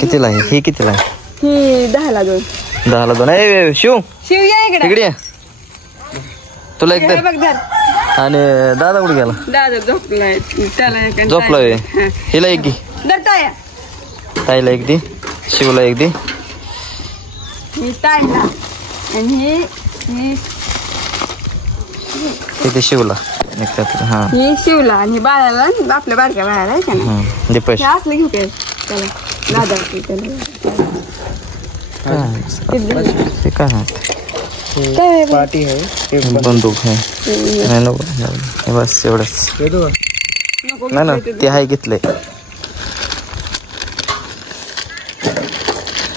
कितीला आहे ही? कितीला आहे ही? 10ला 2. 10ला 2. ए शिव शिव या इकडे. इकडे तुला एक हे बघ धर. आणि दादा कुठे गेला? दादा झोपलाय. त्याला झोपलाय. हिला एक घे. धर ताया. ताईला एक दे. शिवला एक दे. ही ताईला आणि हे शिवला. हा ही शिवला आणि बाळाला आपल्या बारक्या बाळाला आहे का नाही? दे पैसे. असलं घेऊ काय त्याला दादा काय पार्टी है बंदूक है नाही नको बस एवढंच. नाही ना ते आहे घेतलंय.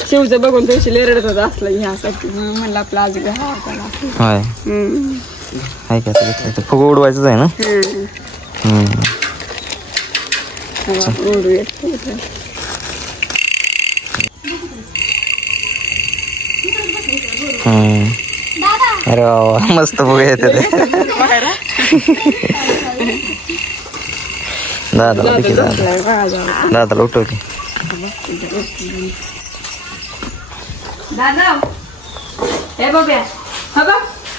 शिवचं बघून पैसे लेरडत होता असलं ह्यासाठी म्हणलं आपला आज घ्या. हाय हाय का घेतलंय. फुग उडवायचंच आहे ना. अरे वा मस्त फुगे येते ते. दादाला देखील दादाला उठवली. दादा हे बघ्या बघ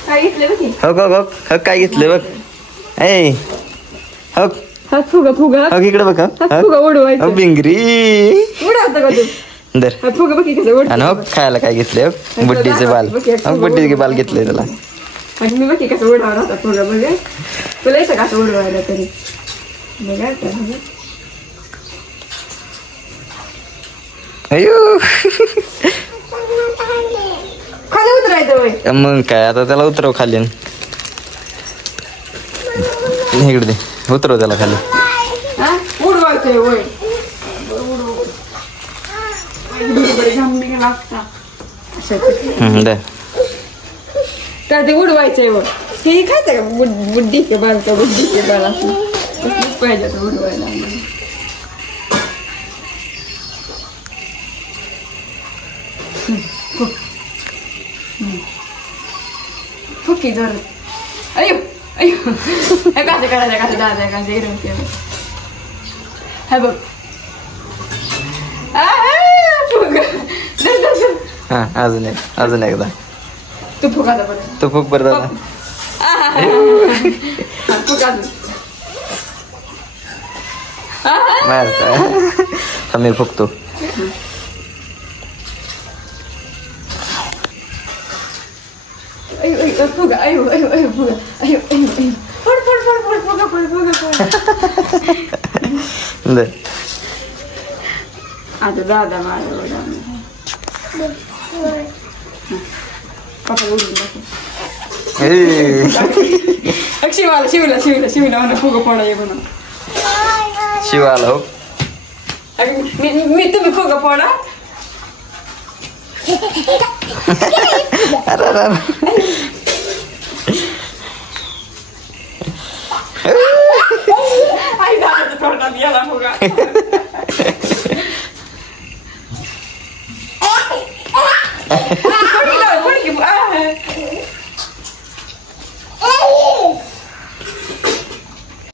काय घेतले बघ. हो काय घेतले बघ. ए हो फुगा फुगा इकडे बघ. फुगा उडवायचं. बिंगरी उडवतं का तू? दर फुगा बघ कसं उडतं. आणि हो खायला काय घेतले? बुड्डीचे बाल. बुड्डीचे बाल घेतले त्याला. आणि मी बघ कसं उडवणार होता फुगा. बघ तुला येतं कसं उडवायला तरी. बघा अयो खाली उतरायचं. मग काय आता त्याला उतरव खाली. इकडे दे उतरव त्याला खाली. उडवायचंय वय दे तर ते उडवायचंय व हे खायचं का? बुड्डी के बाल का बुड्डी के बाल असं पाहिजे तर उडवायला. फुकी जर अयो अयो कसं करायचं कसं दादा कसं हिरवते. हे बघ हा अजून एकदा तू फुका बरं. तू फुक बरं दादा. फुका आम्ही फुकतो. फुगा अयो अयो अयो फुगा अयो अयो अयो फड फड फड फड फुगा फड फुगा. आता दादा माझ्या पप्पा उडून दाखव. शिवला म्हणा फुगा फोडा ये म्हणून. शिवाला हो मी तुम्ही फुगा फोडा. आई दादा तोंडात गेला फुगा.